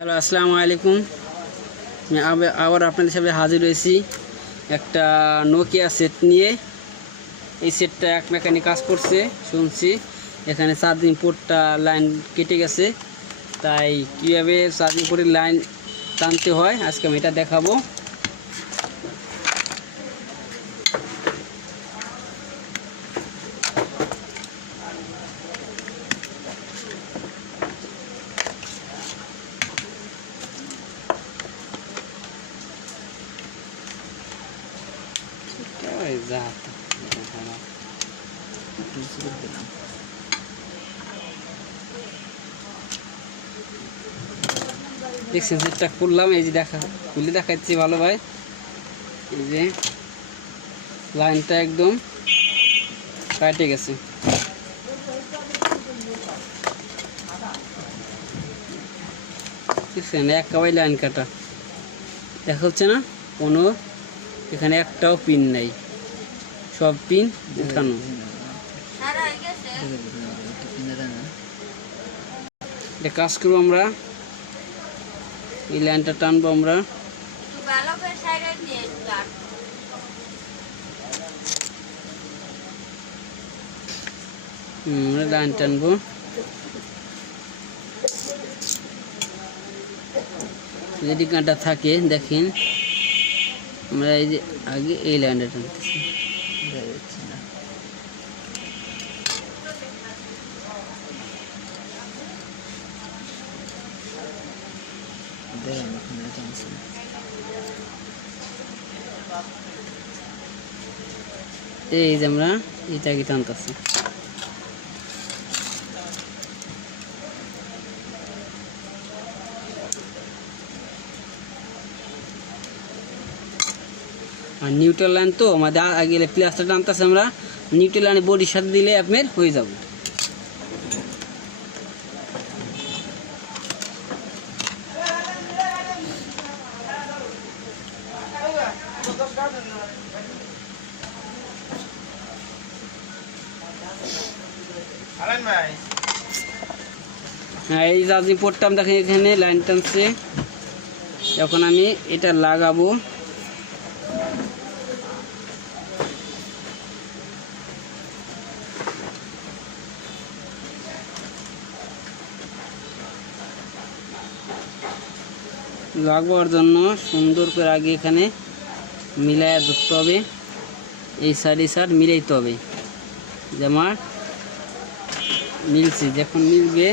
Hello, আসসালামু আলাইকুম। আমি আবার আপনাদের সামনে হাজির হয়েছি একটা নোকিয়া সেট নিয়ে। এই সেটটা এক মেকানিক কাজ করছে শুনছি। এখানে চার্জিং পোর্টটা লাইন কেটে গেছে, তাই কীভাবে চার্জিং পোর্টের লাইন টানতে হয় আজকে আমি এটা দেখাবো। দেখছেন সেটটা খুললাম, এই যে খুলে দেখাচ্ছি ভালো ভাই। এই যে লাইনটা একদম কাটে গেছে। দেখছেন একেবারে লাইন কাটা, দেখা হচ্ছে না? কোনো এখানে একটাও পিন নাই, সব পিন উঠানো। এটা কাজ করবো আমরা, এই লাইনটা টানবো আমরা। লাইন টানবো, যদি কাঁটা থাকে দেখেন আমরা এই যে আগে এই লাইনটা টানতেছি। এই যে আমরা এটাকে টানতেছি। আর নিউট্রাল লাইন তো আমাদের আগে প্লাসটা টানতেছে আমরা, নিউট্রাল লাইনে বডির সাথে দিলে আপনার হয়ে যাবে। হ্যাঁ, এই চার্জিং পোর্টটা দেখেন এখানে লাইন টানছে। এখন আমি এটা লাগাবো। লাগবার জন্য সুন্দর করে আগে এখানে মিলাইয়া ধরতে হবে, এই সাইড মিলাইতে হবে। যেমন মিলছে, যখন মিলবে